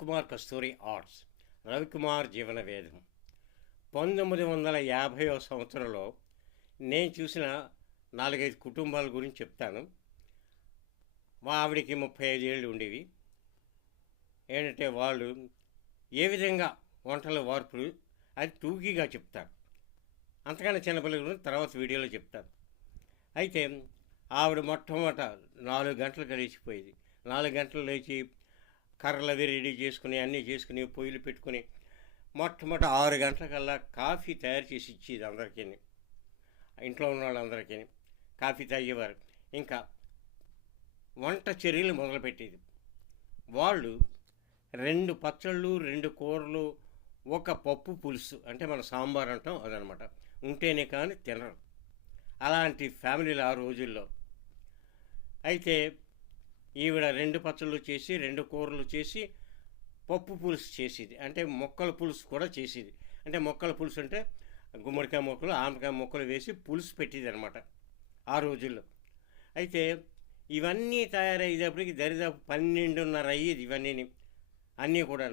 రవికుమార్ కస్తూరి arts, Ravikumar జీవన వేదం. 1950వ సంవత్సరంలో నేను చూసిన 4-5 కుటుంబాల గురించి చెప్తాను. మా ఆవిడికి 35 ఏళ్ళు ఉండేవి. ఏంటంటే వాళ్ళు ఏ విధంగా వంటల వార్పులు అది టూకీగా చెప్తారు. అంతకన్నా చిన్నపిల్లల గురించి తర్వాత వీడియోలో చెప్తాను. అయితే ఆవిడ మొట్టమొదట 4 గంటలకు లేచిపోయేది. 4 గంటలు లేచి కర్రలు అవి రెడీ చేసుకుని అన్నీ చేసుకుని పొయ్యిలు పెట్టుకుని మొట్టమొదట 6 గంటలకల్లా కాఫీ తయారు చేసి ఇచ్చేది అందరికీ, ఇంట్లో ఉన్న వాళ్ళందరికీ కాఫీ తాగేవారు. ఇంకా వంట చర్యలు మొదలుపెట్టేది. వాళ్ళు 2 పచ్చళ్ళు, 2 కూరలు, ఒక పప్పు పులుసు, అంటే మన సాంబార్ అంటాం అదనమాట, ఉంటేనే కానీ తినరు. అలాంటి ఫ్యామిలీలు ఆ రోజుల్లో. అయితే ఈవిడ 2 పచ్చళ్ళు చేసి 2 కూరలు చేసి పప్పు పులుసు చేసేది. అంటే మొక్కల పులుసు కూడా చేసేది. అంటే మొక్కల పులుసు అంటే గుమ్మడికాయ మొక్కలు, ఆనపకాయ మొక్కలు వేసి పులుసు పెట్టేది అనమాట ఆ రోజుల్లో. అయితే ఇవన్నీ తయారయ్యేటప్పటికి దరిదాపు 12:30 అయ్యేది. ఇవన్నీ అన్నీ కూడా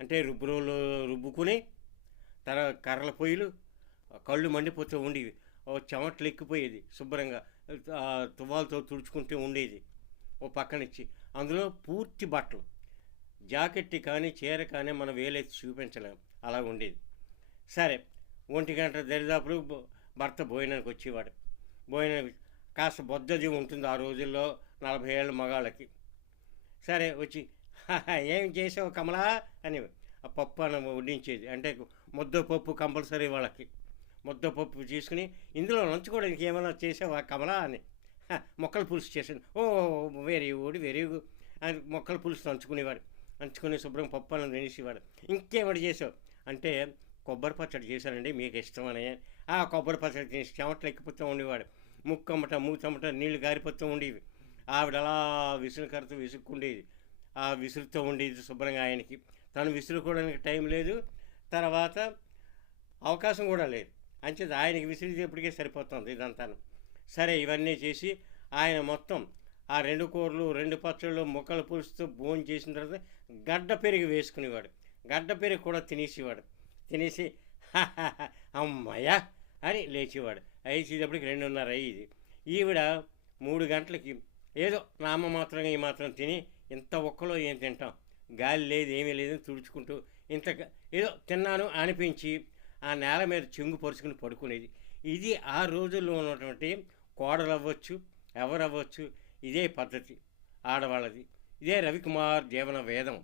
అంటే రుబ్బురోలు రుబ్బుకుని తర్వాత కర్రల పొయ్యిలు కళ్ళు మండిపోతూ ఉండేవి. చెమట్లు ఎక్కిపోయేది. శుభ్రంగా తువ్వాలతో తుడుచుకుంటూ ఉండేది ఓ పక్కనిచ్చి. అందులో పూర్తి బట్టలు, జాకెట్ కానీ చీర కానీ మనం వేలెత్తి చూపించలేం, అలా ఉండేది. సరే 1 గంట దరిదాపులు భర్త భోజనానికి వచ్చేవాడు. భోజనానికి కాస్త బొద్దది ఉంటుంది ఆ రోజుల్లో 40 ఏళ్ళ మగాళ్ళకి. సరే వచ్చి ఏం చేసావు కమలా అని ఆ పప్పు అన్నం వడ్డించేది. అంటే ముద్దపప్పు కంపల్సరీ వాళ్ళకి. ముద్దపప్పు తీసుకుని ఇందులో నంచుకోవడానికి ఏమైనా చేసావా కమలా అని. మొక్కల పులుసు చేసాను. ఓ వెరీ గుడ్ వెరీ గుడ్ అని మొక్కల పులుసు నంచుకునేవాడు. నంచుకుని శుభ్రం పప్పు అన్నం తినేసేవాడు. ఇంకేమిటి చేసావు అంటే కొబ్బరి పచ్చడి చేశానండి మీకు ఇష్టమని. ఆ కొబ్బరి పచ్చడి తినేసి చెమటలు ఎక్కిపోతూ ఉండేవాడు. ముక్కమ్మట మూతమ్మట నీళ్లు గారిపోతూ ఉండేవి. ఆవిడ అలా విసురుకరతో విసుక్కుండేది. ఆ విసురుతూ ఉండేది శుభ్రంగా. ఆయనకి తను విసురుకోవడానికి టైం లేదు, తర్వాత అవకాశం కూడా లేదు. అంచేది ఆయనకి విసిరేటప్పటికే సరిపోతుంది ఇదంతాను. సరే ఇవన్నీ చేసి ఆయన మొత్తం ఆ 2 కూరలు 2 పచ్చళ్ళు ముక్కల పులుసుతో భోజనం చేసిన తర్వాత గడ్డ పెరుగు వేసుకునేవాడు. గడ్డ పెరుగు కూడా తినేసేవాడు. తినేసి అమ్మయ్యా అని లేచేవాడు. లేచేటప్పటికి 2:30 అయ్యేది. ఈవిడ 3 గంటలకి ఏదో నామ మాత్రంగా ఈ మాత్రం తిని ఇంత ఒక్కలో ఏం తింటాం, గాలి లేదు ఏమీ లేదు తుడుచుకుంటూ ఇంత ఏదో తిన్నాను అనిపించి ఆ నేల మీద చెంగు పరుచుకుని పడుకునేది. ఇది ఆ రోజుల్లో ఉన్నటువంటి కోడలు అవ్వచ్చు, ఎవరవ్వచ్చు, ఇదే పద్ధతి ఆడవాళ్ళది. ఇదే రవికుమార్ జీవన వేదం.